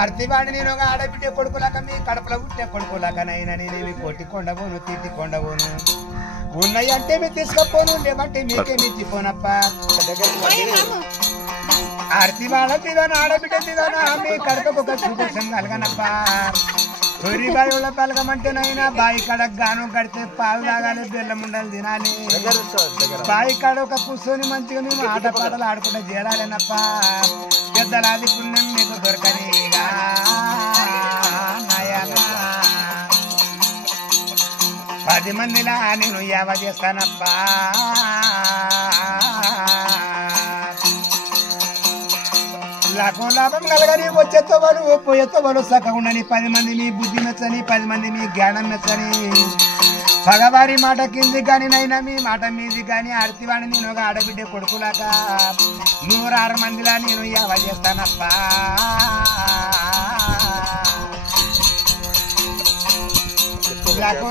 ఆర్తివాణి నేను ఒక ఆడబిడ్డ కొడుకులాక మీ కడపలో పుట్టే కొడుకులాకనైనా నేను కొట్టి కొండబోను తిట్టి కొండబోను ఉన్నాయి అంటే మీరు తీసుకపోను లేవంటే మీకే మించిపోనప్ప ఆర్తివాడ దిగాన ఆడబిడ్డ దిగాన మీ కడపకు ఒక చూపం కలగనప్ప తొరి బాయిల పలకమంటేనైనా బాయి కడకు గాను కడితే పాలు తాగాలి బెల్లం ఉండలు తినాలి బాయి కాడ ఒక కూర్చొని మంచిగా మేము ఆట పాటలు ఆడుకుంటే చేరాలేనప్ప పెద్దలాది పుణ్యం మీకు దొరకనిగా నాయనా 10 మందిలా నేను యావ చేస్తానప్పా లాభం కలగని వచ్చేతో వాళ్ళు పోయేతో వాళ్ళు సగగుండని 10 మంది మీ బుద్ధి మెచ్చని 10 మంది మీ జ్ఞానం మెచ్చని పగవారి మాట కింది కానీ నైనా మీ మాట మీది కానీ ఆర్తివాణి నేను ఒక ఆడబిడ్డ కొడుకులాక 106 మందిలా నేను యావ చేస్తానప్పా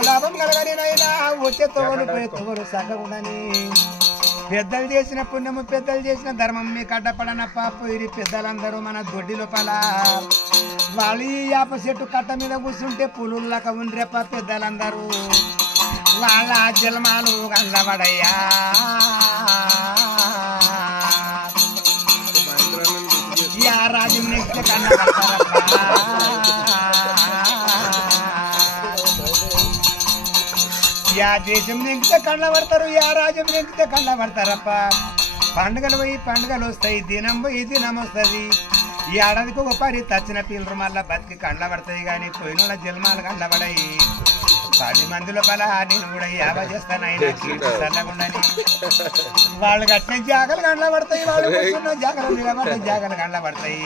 లాభం కలగని నైనా వచ్చేతో వాళ్ళు పోయేతో వాళ్ళు సగగుండని పెద్దలు చేసిన పుణ్యము పెద్దలు చేసిన ధర్మం మీకు అడ్డపడనప్ప పోయి పెద్దలందరూ మన దొడ్డి లోపల వాళ్ళు ఈ యాప చెట్టు కట్ట మీద కూర్చుంటే పులుల్లాక ఉండ్రెప్ప పెద్దలందరూ వాళ్ళ జన్మాలు కన్నబడయ్యా యా రాజు నెక్స్ట్ కన్నబడతారప్ప యా దేశం నెంకితే కళ్ళ పడతారు యా రాజ్యం నెంకితే కళ్ళ పడతారప్ప పండుగలు పోయి పండుగలు వస్తాయి దినం పోయి దినం వస్తుంది ఈ ఏడాదికి ఒక పరి తచ్చిన పిల్లలు మళ్ళా బతికి కండ్ల పడతాయి కానీ పోయిన జన్మాలు కండ్ల పడాయి 10 మంది లోపల నేను కూడా యావ చేస్తాను ఆయన చల్లగుండని వాళ్ళు కట్టిన జాగలు కండ్ల పడతాయి వాళ్ళు కూర్చున్న జాగలు నిలబడ్డ జాగలు కండ్ల పడతాయి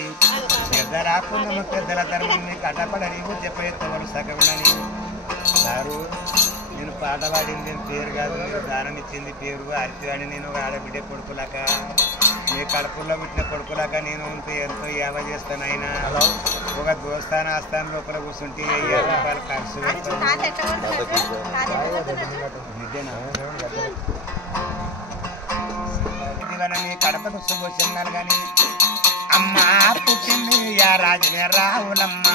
పెద్ద రాకుండా పెద్దల ధర్మం మీకు అడ్డపడని చెప్పేస్తే వాళ్ళు సగగుండని సారు నేను పాట పాడింది పేరు కాదు మీరు దానం ఇచ్చింది పేరు ఆర్తివాణి నేను ఒక ఆడబిడ్డ కొడుకులాక మీ కడుపుల్లో పుట్టిన కొడుకులాక నేను ఎంతో యావ చేస్తాను ఆయన ఒక దోస్తాన ఆస్థానం లోపల కూర్చుంటే 50 రూపాయలు ఖర్చు మీ కడపకు శుభోచన్నాలు కానీ అమ్మ పుట్టింది యా రాజుని రావులమ్మ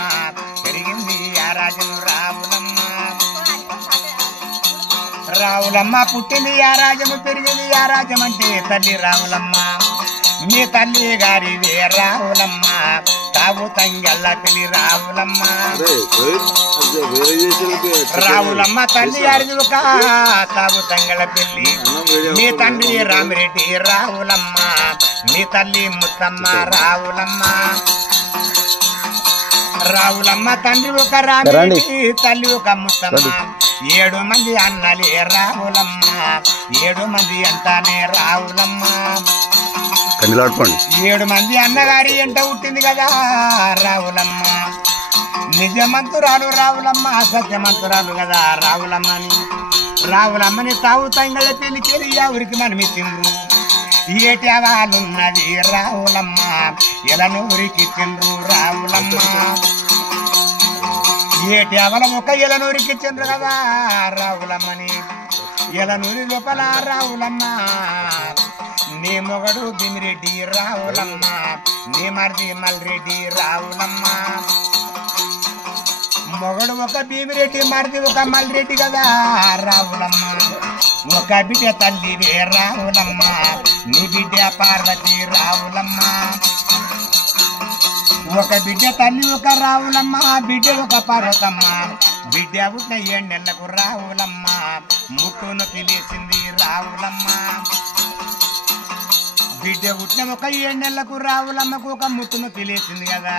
పెరిగింది యా రాజును రావులమ్మ రావులమ్మ పుట్టింది యా రాజము పెరిగింది యా రాజం అంటే తల్లి రావులమ్మ మీ తల్లి గారివే రావులమ్మ తావు తంగెల్ల పెళ్లి రావులమ్మ రావులమ్మ తల్లి గారిది ఒక తావు తంగెల పెళ్లి మీ తండ్రి రామిరెడ్డి రావులమ్మ మీ తల్లి ముత్తమ్మ రావులమ్మ రావులమ్మ తండ్రి ఒక రామిరెడ్డి తల్లి ఒక ముత్తమ్మ 7 మంది అన్నలే రావులమ్మ 7 మంది అంటానే రావులమ్మ 7 మంది అన్నగారి ఎంట పుట్టింది కదా రావులమ్మ నిజమంతురాలు రావులమ్మ సత్యమంతురాలు కదా రావులమ్మని రావులమ్మని తావు తంగళ పెళ్లికెళ్ళి ఎవరికి మనమిచ్చిండ్రు ఏటి అవాలున్నది రావులమ్మ ఎలను ఉరికిచ్చిండ్రు రావులమ్మ ఏటి అవల ఒక ఎలనూరికి చంద్ర కదా రావులమ్మని ఎలనూరి లోపల రావులమ్మ నీ మొగడు భీమిరెడ్డి రావులమ్మ నీ మరిది మల్రెడ్డి రావులమ్మ మొగడు ఒక భీమిరెడ్డి మరిది ఒక మల్రెడ్డి కదా రావులమ్మ ఒక బిడ్డ తల్లివే రావులమ్మ నీ బిడ్డ పార్వతి రావులమ్మ ఒక బిడ్డ తల్లి ఒక రావులమ్మ బిడ్డ ఒక పార్వతమ్మ బిడ్డ పుట్టిన 7 నెలలకు రావులమ్మ ముట్టును పిలిచింది రావులమ్మ బిడ్డ పుట్టిన ఒక 7 నెలలకు రావులమ్మకు ఒక ముట్టును పిలిచింది కదా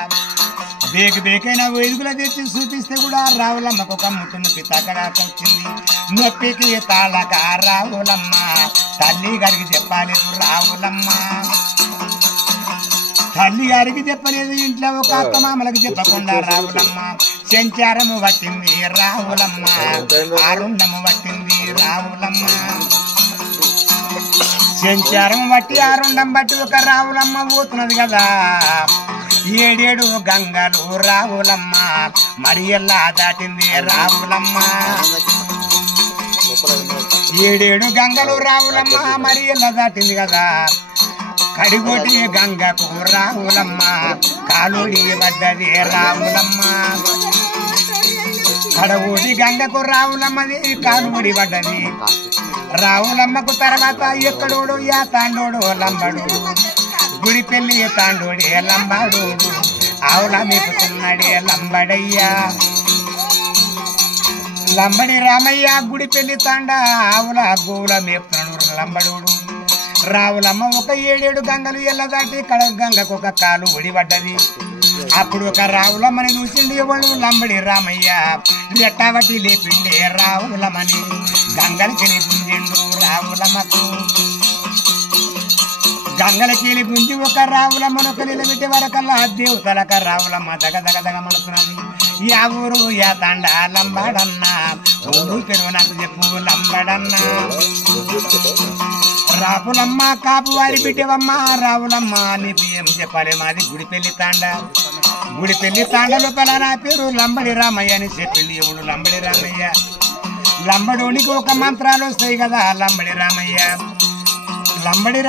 బేకైన వెలుగుల తెచ్చి చూపిస్తే కూడా రావులమ్మకు ఒక ముట్టును పితకగా వచ్చింది నొప్పికి తాళక రావులమ్మ తల్లి గారికి చెప్పలేదు రావులమ్మ తల్లి గారికి చెప్పలేదు ఇంట్లో ఒక అత్త మామలకు చెప్పకుండా రావులమ్మ సంచారము పట్టింది రావులమ్మ ఆరుండము పట్టింది రావులమ్మ సంచారం బట్టి ఆరుండం బట్టి ఒక రావులమ్మ పోతున్నది కదా 7 గంగలు రావులమ్మ మరి ఎలా దాటింది రావులమ్మ 7 గంగలు రావులమ్మ మరి ఎలా దాటింది కదా కడిగోటి గంగకు రావులమ్మ కాలుడి పడ్డది రావులమ్మ కడగూడి గంగకు రావులమ్మది కాలుడి పడ్డది రావులమ్మకు తర్వాత ఎక్కడోడు యా తాండోడు లంబడు గుడి పెళ్లి తాండోడే లంబాడు ఆవుల మేపుతున్నాడే లంబడయ్యా లంబడి రామయ్య గుడి పెళ్లి తాండ ఆవుల గోవుల మేపుతున్నాడు లంబడోడు రావులమ్మ ఒక 7 గంగలు ఎల్ల దాటి కడగ గంగకు ఒక కాలు ఒడిపడ్డది అప్పుడు ఒక రావులమ్మని చూసిండి ఎవడు లంబడి రామయ్య రెట్టబట్టి లేపిండే రావులమ్మని గంగలకి గుంజిండు రావులమ్మకు గంగలకి గుంజి ఒక రావులమ్మను ఒక నిలబెట్టే వరకల్లా దేవతలక రావులమ్మ దగదగదగ మనుతున్నది యా ఊరు యా తండ లంబాడన్నా ఊరు పెరుగు నాకు చెప్పు లంబడన్నా రావులమ్మ కాపు వారి బిడ్డవమ్మ రావులమ్మ నీకు ఏం చెప్పాలి మాది గుడి పెళ్లి తాండ లోపల నా పేరు లంబడి రామయ్య అని చెప్పింది ఎవడు లంబడి రామయ్య లంబడోనికి ఒక మంత్రాలు వస్తాయి కదా లంబడి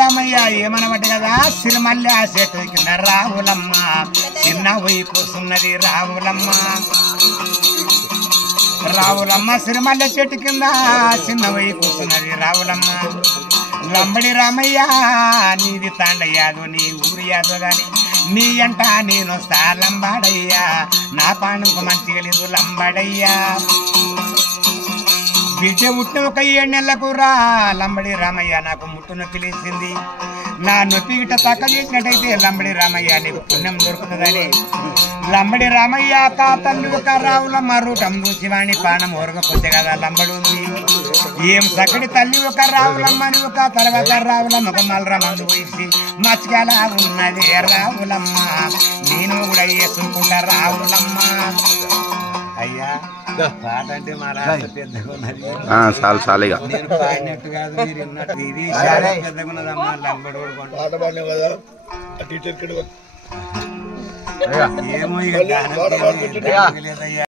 రామయ్య ఏమనబట్టి కదా సిరిమల్లి ఆ చెట్టు కింద రావులమ్మ చిన్న పోయి కూసున్నది రావులమ్మ సిరిమల్లి చెట్టు కింద చిన్న పోయి కూసున్నది రావులమ్మ లంబడి రామయ్య నీది తాండయ్యాదు నీ ఊరు యాదు గాని నీ అంట నేనొస్తా లంబాడయ్యా నా పాండుకు మంచిగా లేదు లంబాడయ్యా బిడ్డ ముట్టిన ఒక 7 నెలలకు రా లంబడి రామయ్య నాకు ముట్టు నొప్పి లేచింది నా నొప్పి గిట్ట తక్క చేసినట్టయితే లంబడి రామయ్య నీకు పుణ్యం దొరుకుతుందని లంబడి రామయ్య కా తల్లి ఒక రావులమ్మ రూటం చూసి వాణి పానం ఒరగపోతే కదా లంబడి ఉంది ఏం సక్కడి తల్లి ఒక రావులమ్మని ఒక తర్వాత రావులమ్మ ఒక మల్ర మందు వేసి మచ్చగాల ఉన్నది రావులమ్మ నేను కూడా వేసుకుంటా రావులమ్మ అయ్యా పాట అంటే మా రాష్ట్ర పెద్దగా ఉన్నది చాలుగా నేను పాడినట్టు కాదు మీరు విన్నట్టు ఇది చాలా పెద్దగా ఉన్నదమ్మా లంబడి ఏమో ఇక లేదయ్యా